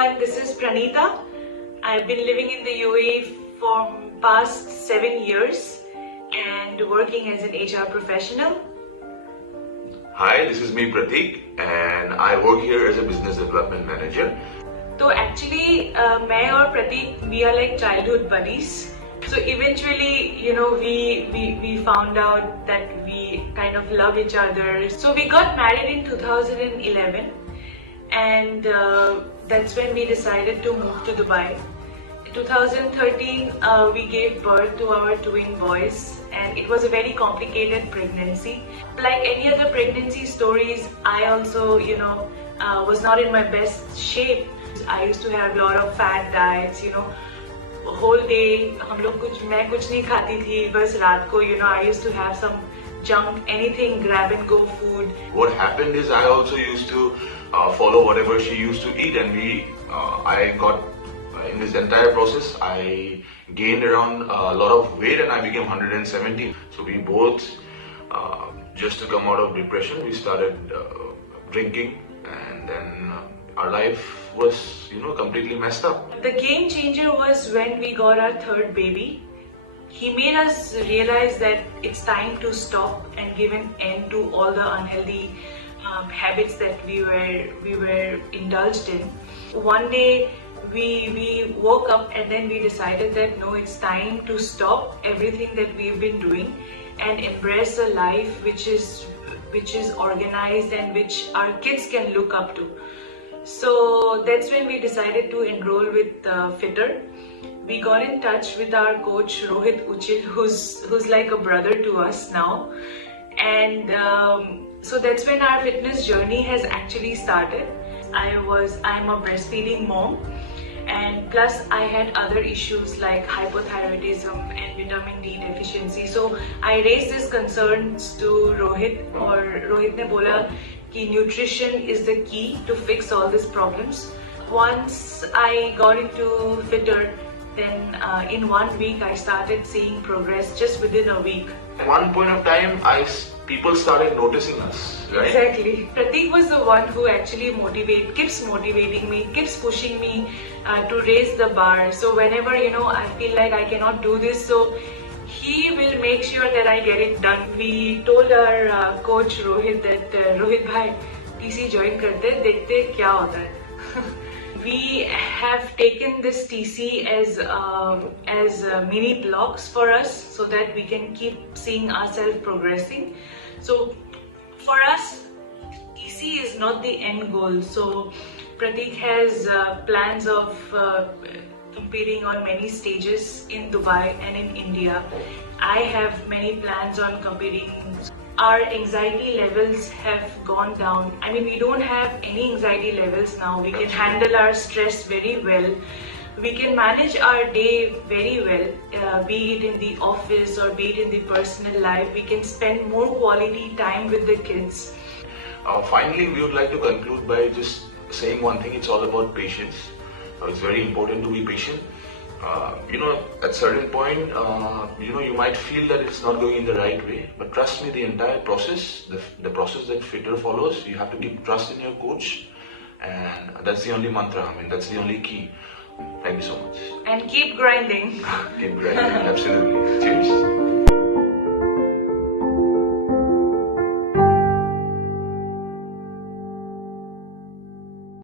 everyone, this is Pranita. I've been living in the UAE for past 7 years and working as an HR professional. Hi, this is me Pratik and I work here as a business development manager. So actually, मैं और Pratik, we are like childhood buddies. So eventually, we found out that we kind of love each other. So we got married in 2011, and that's when we decided to move to Dubai. In 2013, we gave birth to our twin boys, and it was a very complicated pregnancy. Like any other pregnancy stories, I also, was not in my best shape. I used to have a lot of fat diets, whole day मैं कुछ नहीं खाती थी, बस रात को I used to have some junk, anything grab and go food. What happened is I also used to follow whatever she used to eat, and I got in this entire process I gained around a lot of weight and I became 117. So we both just to come out of depression we started drinking, and then our life was completely messed up. The game changer was when we got our third baby. He made us realize that it's time to stop and give an end to all the unhealthy habits that we were indulged in. One day we woke up and then we decided that no, it's time to stop everything that we've been doing and embrace a life which is organized and which our kids can look up to. So that's when we decided to enroll with Fitter. We got in touch with our coach Rohit Uchil, who's like a brother to us now, and so that's when our fitness journey has actually started. I'm a breastfeeding mom, and plus I had other issues like hypothyroidism and vitamin D deficiency. So I raised these concerns to Rohit, और Rohit ने बोला कि nutrition is the key to fix all these problems. Once I got into Fitter, then in 1 week I started seeing progress just within a week. At one point of time, people started noticing us, right? Exactly. Pratik was the one who actually keeps motivating me, keeps pushing me to raise the bar. So whenever I feel like I cannot do this, so he will make sure that I get it done. We told our coach Rohit that Rohit bhai, TC join karte, dekhte kya hota hai. We have taken this TC as mini blocks for us so that we can keep seeing ourselves progressing. So for us, TC is not the end goal. So Pratik has plans of competing on many stages in Dubai and in India. I have many plans on competing. Our anxiety levels have gone down. I mean, we don't have any anxiety levels now. We can handle our stress very well. We can manage our day very well, be it in the office or be it in the personal life. We can spend more quality time with the kids. Finally, we would like to conclude by just saying one thing. It's all about patience. It's very important to be patient. At certain point, you might feel that it's not going in the right way, but trust me, the entire process, the process that Fitter follows, you have to keep trust in your coach, and that's the only mantra. I mean, that's the only key. Thank you so much. And keep grinding. Keep grinding, absolutely. Cheers.